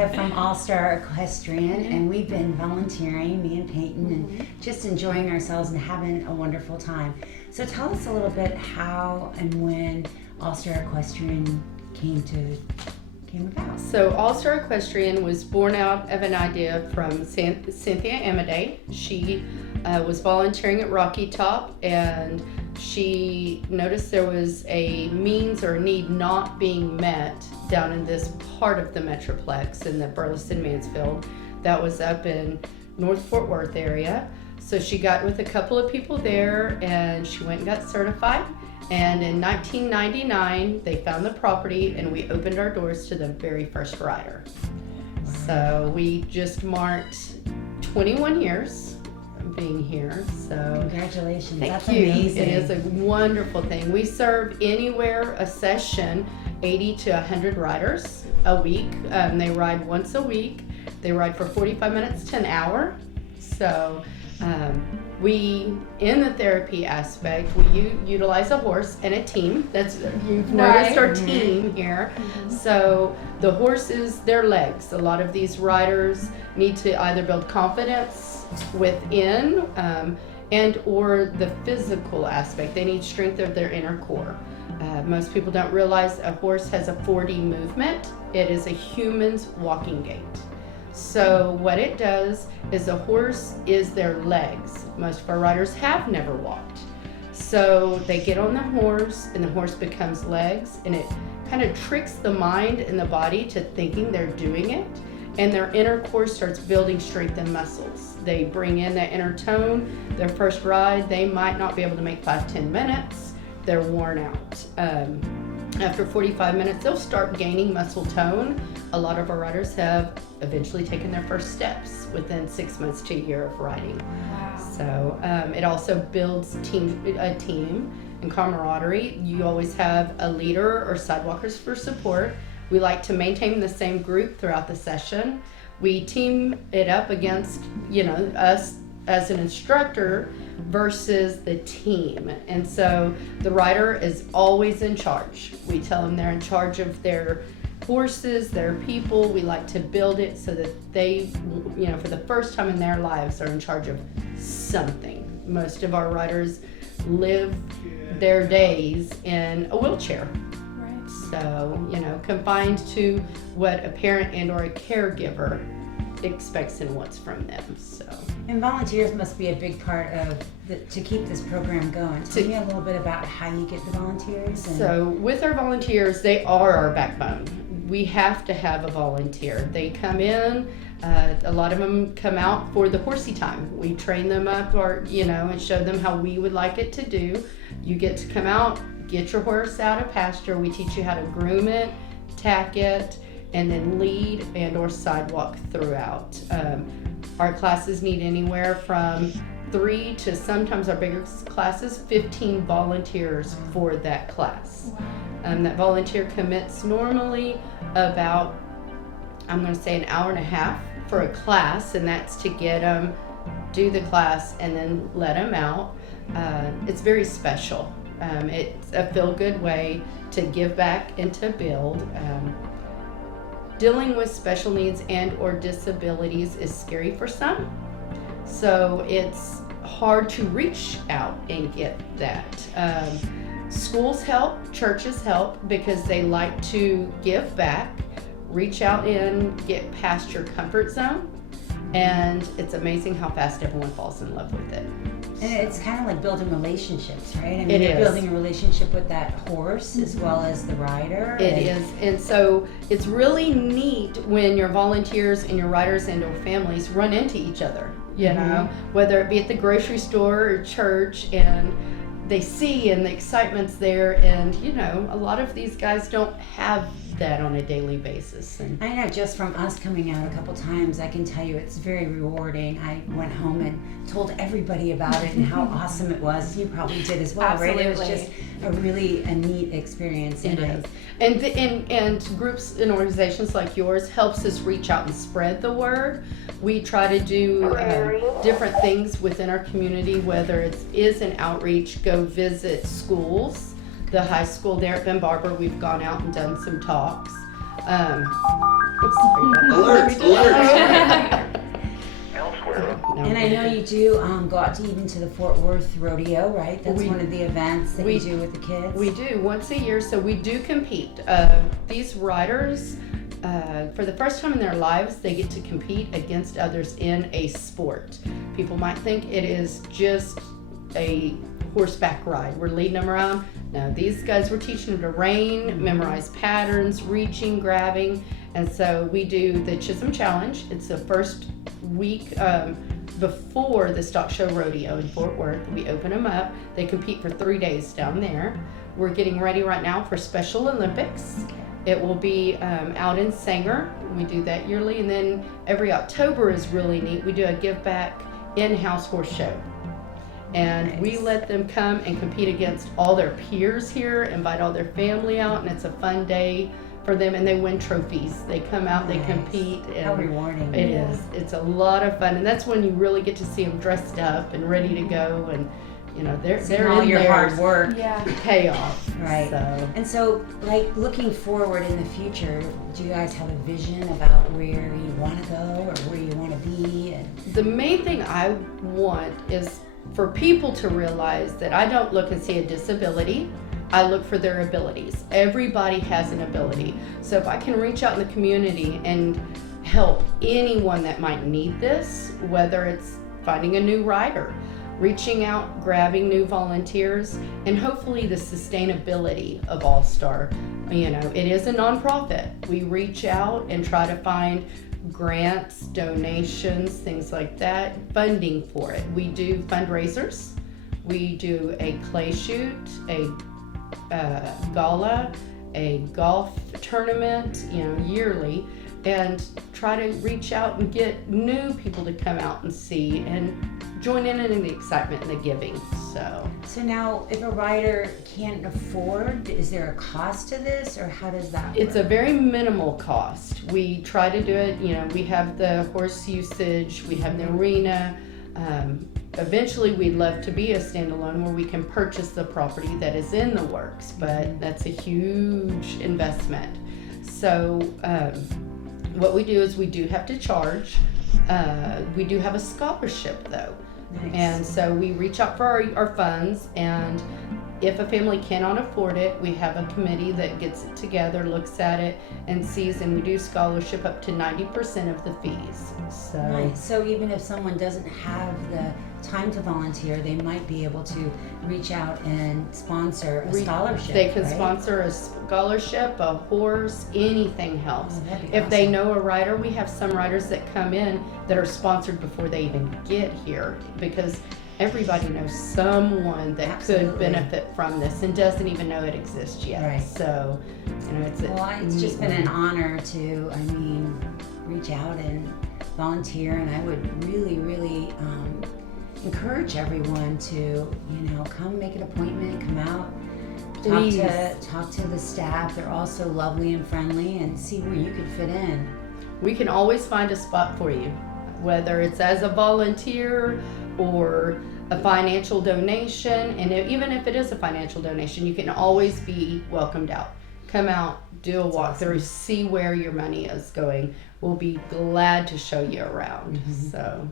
Erica from All Star Equestrian, and we've been volunteering, me and Peyton, and just enjoying ourselves and having a wonderful time. So tell us a little bit how and when All Star Equestrian came about. So All Star Equestrian was born out of an idea from Cynthia Amadei. She was volunteering at Rocky Top, and she noticed there was a means or need not being met down in this part of the Metroplex in the Burleson Mansfield that was up in North Fort Worth area. So she got with a couple of people there and she went and got certified. And in 1999, they found the property and we opened our doors to the very first rider. So we just marked 21 years being here. So Congratulations. thank That's you. amazing. It is a wonderful thing. We serve anywhere a session 80 to 100 riders a week. They ride once a week. They ride for 45 minutes to an hour. So we, in the therapy aspect, we utilize a horse and a team. You've noticed our team here. So the horse is their legs. A lot of these riders need to either build confidence within and or the physical aspect. They need strength of their inner core. Most people don't realize a horse has a 4D movement. It is a human's walking gait. So what it does is a horse is their legs. Most of our riders have never walked. So they get on the horse and the horse becomes legs, and it kind of tricks the mind and the body to thinking they're doing it, and their inner core starts building strength and muscles. They bring in that inner tone. Their first ride, they might not be able to make 5-10 minutes. They're worn out. After 45 minutes, they'll start gaining muscle tone. A lot of our riders have eventually taken their first steps within 6 months to a year of riding. Wow. So it also builds a team and camaraderie. You always have a leader or sidewalkers for support. We like to maintain the same group throughout the session. We team it up against, us as an instructor versus the team. And so the rider is always in charge. We tell them they're in charge of their horses, their people. We like to build it so that they, for the first time in their lives are in charge of something. Most of our riders live their days in a wheelchair. So, confined to what a parent and or a caregiver expects and wants from them. So, and volunteers must be a big part of to keep this program going. Tell me a little bit about how you get the volunteers. So with our volunteers, they are our backbone. We have to have a volunteer. They come in, a lot of them come out for the horsey time. We train them up and show them how we would like it to do. You get to come out, get your horse out of pasture. We teach you how to groom it, tack it, and then lead and or sidewalk throughout. Our classes need anywhere from 3 to sometimes our biggest classes, 15 volunteers for that class. Wow. That volunteer commits normally about, I'm going to say, an hour and a half for a class, and that's to get them, do the class, and then let them out. It's very special. It's a feel-good way to give back and to build. Dealing with special needs and or disabilities is scary for some. So it's hard to reach out and get that. Schools help, churches help because they like to give back, reach out and get past your comfort zone. And it's amazing how fast everyone falls in love with it. And it's kind of like building relationships, right? I mean, It you're is. building a relationship with that horse as well as the rider. It is, and so it's really neat when your volunteers and your riders and or families run into each other, whether it be at the grocery store or church, and they see and the excitement's there, and a lot of these guys don't have that on a daily basis. And I know just from us coming out a couple times, I can tell you it's very rewarding. I went home and told everybody about it and how awesome it was. You probably did as well, right? It was just a neat experience. It is. And groups and organizations like yours helps us reach out and spread the word. We try to do different things within our community, whether it is an outreach, go visit schools. The high school there at Ben Barber, we've gone out and done some talks. Alert, alert. And I know you do go out to even to the Fort Worth Rodeo, right? That's one of the events that you do with the kids. We do once a year, so we do compete. These riders, for the first time in their lives, they get to compete against others in a sport. People might think it is just a horseback ride. We're leading them around. No, these guys, we're teaching them to rein, memorize patterns, reaching, grabbing. And so we do the Chisholm Challenge. It's the first week before the Stock Show Rodeo in Fort Worth. We open them up. They compete for 3 days down there. We're getting ready right now for Special Olympics. It will be out in Sanger. We do that yearly. And then every October is really neat. We do a give back in-house horse show. And we let them come and compete against all their peers here, invite all their family out, and it's a fun day for them, and they win trophies. They come out, they compete. And how rewarding. It is. It's a lot of fun, and that's when you really get to see them dressed up and ready to go, and you know, they're all in your there. hard work. Payoff. Right. So. And so, like, looking forward in the future, do you guys have a vision about where you want to go or where you want to be? And The main thing I want is for people to realize that I don't look and see a disability. I look for their abilities. Everybody has an ability. So if I can reach out in the community and help anyone that might need this, whether it's finding a new rider, reaching out, grabbing new volunteers, and hopefully the sustainability of All Star. You know, it is a nonprofit. We reach out and try to find grants, donations, things like that, funding for it. We do fundraisers. We do a clay shoot, a gala, a golf tournament, you know, yearly, and try to reach out and get new people to come out and see and join in the excitement and the giving. So now, if a rider can't afford, is there a cost to this, or how does that work? It's a very minimal cost. We try to do it, you know, we have the horse usage, we have the arena. Eventually, we'd love to be a standalone where we can purchase the property that is in the works, but that's a huge investment. So what we do is we do have to charge. We do have a scholarship though. Nice. And so we reach out for our funds, and if a family cannot afford it, we have a committee that gets it together, looks at it, and sees, and we do scholarship up to 90% of the fees. So Nice. So even if someone doesn't have the time to volunteer, they might be able to reach out and sponsor a scholarship. They can right? sponsor a scholarship, a horse, anything helps. Oh, that'd be If they awesome. know a rider, we have some riders that come in that are sponsored before they even get here, because everybody knows someone that Absolutely. could benefit from this and doesn't even know it exists yet. Right. So, you know, It's just been an honor to, reach out and volunteer, and I would really, really encourage everyone to, come make an appointment, come out, Please. talk to the staff. They're all so lovely and friendly, and see where you could fit in. We can always find a spot for you, whether it's as a volunteer or a financial donation. And even if it is a financial donation, you can always be welcomed out. Come out, do a walkthrough, see where your money is going. We'll be glad to show you around. So